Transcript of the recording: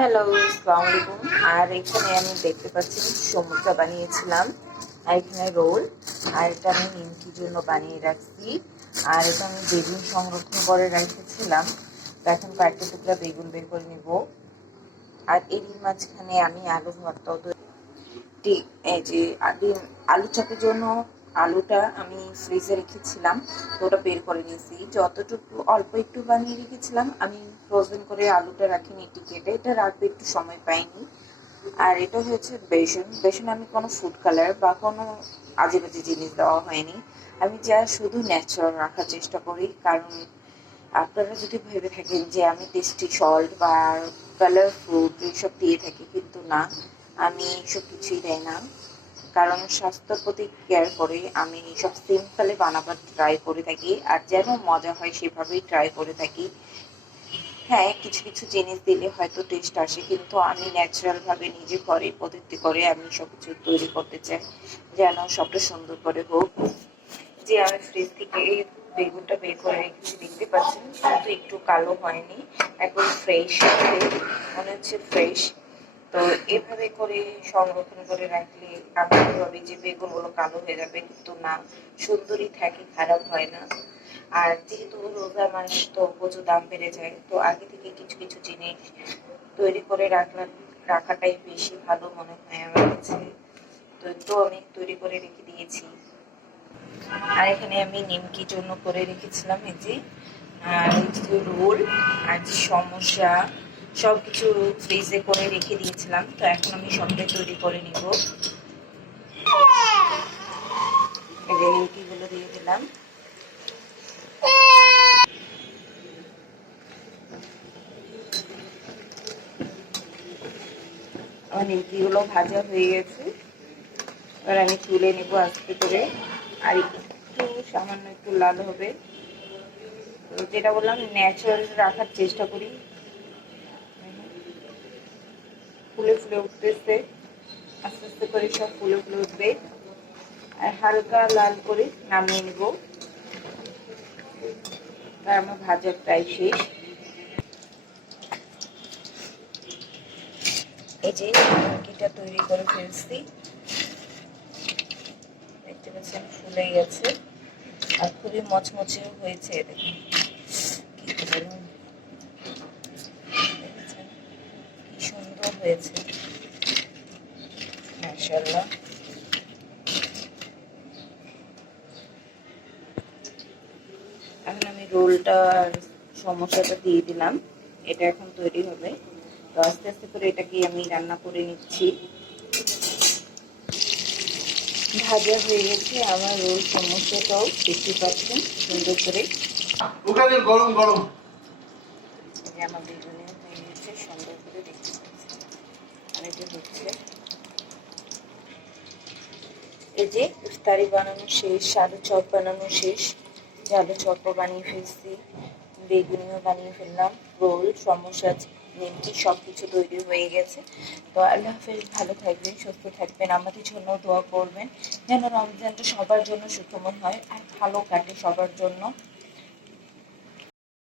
Hello, আসসালামু আলাইকুম। আর এখানে আমি দেখতে পাচ্ছি সমুচা বানিয়েছিলাম, আর এখানে রোল, আর এটা আমি নিমকির জন্য বানিয়ে রাখছি। আর এটা আমি বেগুন সংরক্ষণ করে রেখেছিলাম, তো এখন কয়েকটা টুকরা বেগুন বের করে নিব। আর এরই মাঝখানে আমি আলু ভর্তাও ঠিক এই যে আলু চপের জন্য আলুটা আমি ফ্রিজে রেখেছিলাম, তো ওটা বের করে নিয়েছি। যতটুকু অল্প একটু বানিয়ে রেখেছিলাম, আমি ফ্রোজেন করে আলুটা রাখিনি, একটু কেটে এটা রাখবে, একটু সময় পাইনি। আর এটা হচ্ছে বেসন আমি কোনো ফুড কালার বা কোনো আজে বাজে জিনিস দেওয়া হয়নি। আমি যা শুধু ন্যাচারাল রাখার চেষ্টা করি, কারণ আপনারা যদি ভেবে থাকেন যে আমি টেস্টি সল্ট বা কালার ফুড এইসব দিয়ে থাকি, কিন্তু না, আমি এইসব কিছুই দেয় না। কারণ স্বাস্থ্যের প্রতি কেয়ার করে আমি সব সিম্পলে বানাবার ট্রাই করে থাকি, আর যেন মজা হয় সেভাবেই ট্রাই করে থাকি। হ্যাঁ, কিছু কিছু জিনিস দিলে হয়তো টেস্ট আসে, কিন্তু আমি ন্যাচারালভাবে নিজে ঘরে পদ্ধতি করে আমি সব কিছু তৈরি করতে চাই, যেন সবটা সুন্দর করে হোক। যে আমি ফ্রিজ থেকে বেগুনটা বের করে রেখেছি, দেখতে পাচ্ছেন, কিন্তু একটু কালো হয়নি, একদম ফ্রেশ আছে, মনে হচ্ছে ফ্রেশ। তো এভাবে করে সংরক্ষণ করে রাখলে আমি ভাবি যে বেগুনগুলো কালো হয়ে যাবে, কিন্তু না, সুন্দরই থাকে, খারাপ হয় না। আর যেহেতু রোজা মাস, তো প্রচুর দাম বেড়ে যায়, তো আগে থেকে কিছু কিছু জিনিস তৈরি করে রাখাটাই বেশি ভালো মনে হয় আমার কাছে। তো আমি তৈরি করে রেখে দিয়েছি। আর এখানে আমি নিমকির জন্য করে রেখেছিলাম এই যে, আর এই যে রোল আর যে সমোসা, সব কিছু ফ্রিজে করে রেখে দিয়েছিলাম, তো এখন আমি সবটাই তৈরি করে নিব। এই যে নিমকিগুলো দিয়ে দিলাম। আমার নিমকিগুলো ভাজা হয়ে গেছে, এবার আমি তুলে নেবো আস্তে করে। আর একটু সামান্য একটু লাল হবে, যেটা বললাম ন্যাচারাল রাখার চেষ্টা করি। ফুলে ফুলে উঠতেছে, আস্তে আস্তে করে সব ফুলে ফুলে উঠবে, আর হালকা লাল করে নামিয়ে নেব। আর আমার ভাজা প্রায় শেষ। এই যে নিমকিটা তৈরি করে ফেলছি, দেখতে পাচ্ছেন ফুলে গেছে, আর খুবই মচমচেও হয়েছে। দেখুন কি বলুন, দেখেছেন কি সুন্দর হয়েছে, মাশাআল্লাহ। এখন আমি রোলটা আর সমোসাটা দিয়ে দিলাম, এটা এখন তৈরি হবে। তো আস্তে আস্তে করে এটাকে আমি রান্না করে নিচ্ছি। ভাজা হয়ে গেছে আমার রোল, সমোসাটাও দেখতে পাচ্ছেন সুন্দর করে। গরম গরম আমার বেগুনিও হয়ে গেছে সুন্দর করে, দেখতে পাচ্ছেন। আর এটা হচ্ছে এই যে ইফতারি বানানো শেষ, আলু চপ বানানো শেষ, আলু চপও বানিয়ে ফেলছি, বেগুনিও বানিয়ে ফেললাম, রোল, সমোসা, নিমকি সব কিছু তৈরি হয়ে গেছে। তো আল্লাহ হাফেজ, ভালো থাকবেন, সুস্থ থাকবেন, আমাদের জন্য দোয়া করবেন যেন রমজানটা সবার জন্য সুখময় হয় আর ভালো কাটে সবার জন্য।